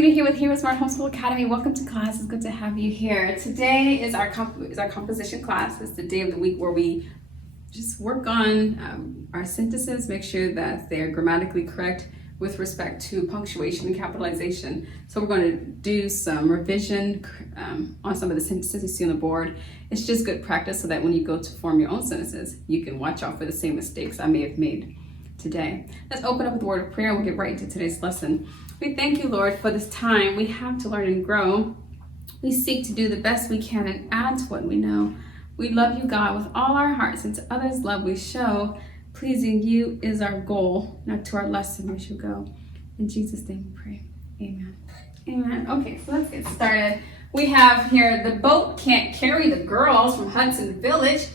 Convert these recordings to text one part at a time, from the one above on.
Nita here with Heroesmart Homeschool Academy. Welcome to class. It's good to have you here. Today is our composition class. It's the day of the week where we just work on our sentences, make sure that they're grammatically correct with respect to punctuation and capitalization. So we're going to do some revision on some of the sentences you see on the board. It's just good practice so that when you go to form your own sentences, you can watch out for the same mistakes I may have made today. Let's open up with a word of prayer and we'll get right into today's lesson. We thank you, Lord, for this time we have to learn and grow. We seek to do the best we can and add to what we know. We love you, God, with all our hearts, and to others' love we show. Pleasing you is our goal. Now to our lesson we shall go. In Jesus' name we pray. Amen. Amen. Okay, so let's get started. We have here, the boat can't carry the girls from Hudson Village.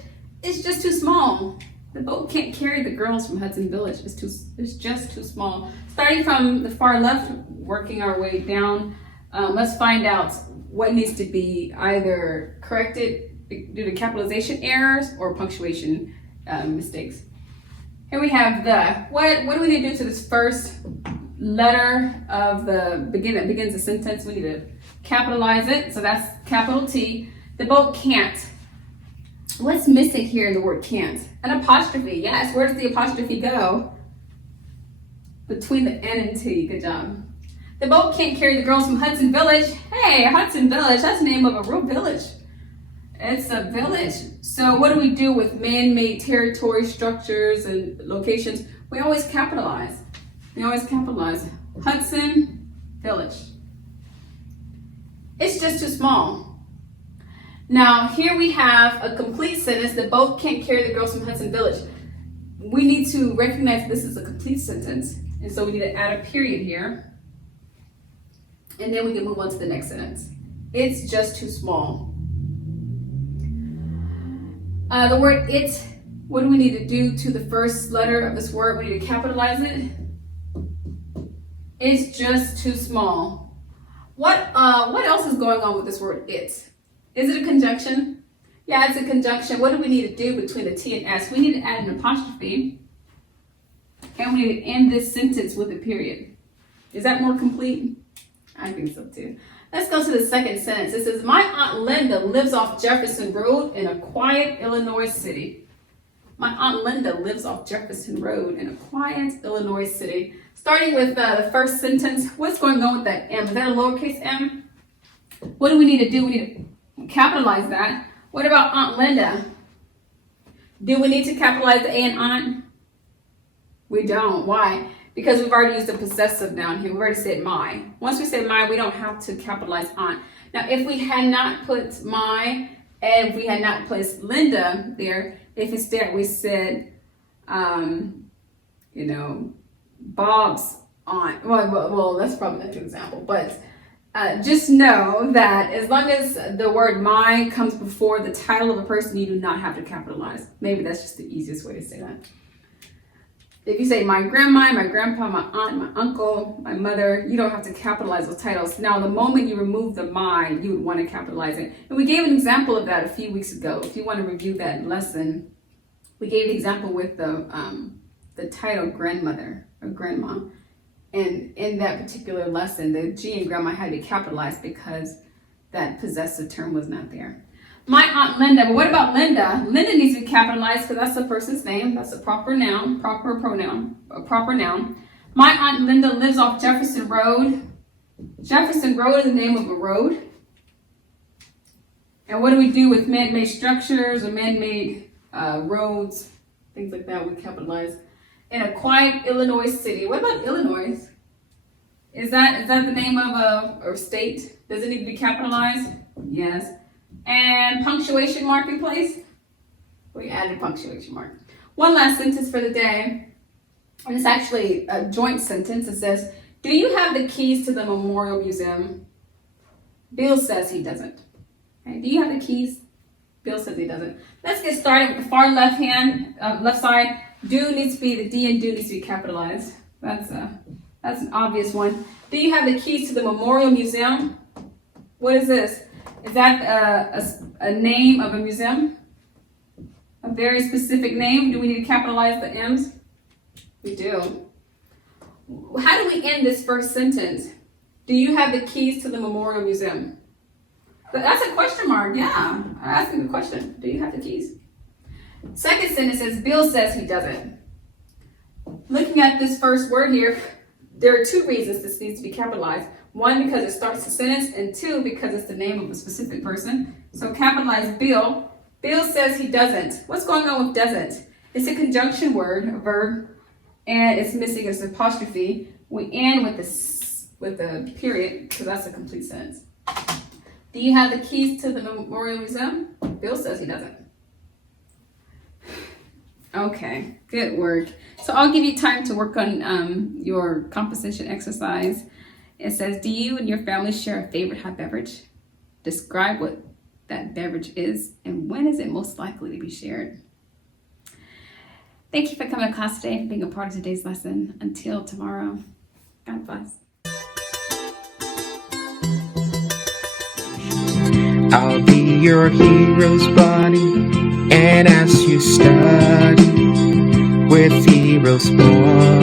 It's just too small. The boat can't carry the girls from Hudson Village. It's just too small. Starting from the far left, working our way down, let's find out what needs to be either corrected due to capitalization errors or punctuation mistakes. Here we have what do we need to do to this first letter of the that begins the sentence? We need to capitalize it, so that's capital T. The boat can't. What's missing here in the word can't? An apostrophe. Yes, where does the apostrophe go? Between the N and T. Good job. The boat can't carry the girls from Hudson Village. Hey, Hudson Village, that's the name of a real village. It's a village. So what do we do with man-made territory structures and locations? We always capitalize. Hudson Village. It's just too small. Now, here we have a complete sentence. The boat can't carry the girls from Hudson Village. We need to recognize this is a complete sentence. And so we need to add a period here. And then we can move on to the next sentence. It's just too small. The word it, what do we need to do to the first letter of this word? We need to capitalize it. It's just too small. What else is going on with this word it? Is it a conjunction? Yeah, it's a conjunction. What do we need to do between the T and S? We need to add an apostrophe. And we need to end this sentence with a period. Is that more complete? I think so too. Let's go to the second sentence. It says, my Aunt Linda lives off Jefferson Road in a quiet Illinois city. My Aunt Linda lives off Jefferson Road in a quiet Illinois city. Starting with the first sentence, what's going on with that M? Is that a lowercase m? What do we need to do? We need to capitalize that. What about Aunt Linda? Do we need to capitalize the A in aunt? We don't. Why? Because we've already used a possessive noun here. We've already said my. Once we say my, we don't have to capitalize aunt. Now, if we had not put my and if we had not placed Linda there, if instead we said, Bob's aunt. Well, that's probably not an example, but just know that as long as the word my comes before the title of a person, you do not have to capitalize. Maybe that's just the easiest way to say that. If you say my grandma, my grandpa, my aunt, my uncle, my mother, you don't have to capitalize those titles. Now, the moment you remove the my, you would want to capitalize it. And we gave an example of that a few weeks ago. If you want to review that lesson, we gave an example with the title grandmother or grandma. And in that particular lesson, the G in grandma had to be capitalized because that possessive term was not there. My Aunt Linda, but what about Linda? Linda needs to be capitalized because that's the person's name. That's a proper noun, proper pronoun, a proper noun. My Aunt Linda lives off Jefferson Road. Jefferson Road is the name of a road. And what do we do with man-made structures or man-made roads, things like that? We capitalize. In a quiet Illinois city. What about Illinois? Is that the name of a state? Does it need to be capitalized? Yes. And punctuation mark in place? We added a punctuation mark. One last sentence for the day. And it's actually a joint sentence. It says, do you have the keys to the Memorial Museum? Bill says he doesn't. Okay. Do you have the keys? Bill says he doesn't. Let's get started with the far left side. Do needs to be, the D in do needs to be capitalized. That's an obvious one. Do you have the keys to the Memorial Museum? What is this? Is that a name of a museum? A very specific name? Do we need to capitalize the M's? We do. How do we end this first sentence? Do you have the keys to the Memorial Museum? That's a question mark. Yeah, I'm asking the question. Do you have the keys? Second sentence says, Bill says he doesn't. Looking at this first word here, there are two reasons this needs to be capitalized. One, because it starts the sentence, and two, because it's the name of a specific person. So capitalize Bill. Bill says he doesn't. What's going on with doesn't? It's a conjunction word, a verb, and it's missing its apostrophe. We end with the period, because that's a complete sentence. Do you have the keys to the Memorial Museum? Bill says he doesn't. Okay, good work. So I'll give you time to work on your composition exercise. It says, do you and your family share a favorite hot beverage? Describe what that beverage is and when is it most likely to be shared? Thank you for coming to class today and being a part of today's lesson. Until tomorrow, God bless. I'll be your hero's buddy, and as you study with Heroesmart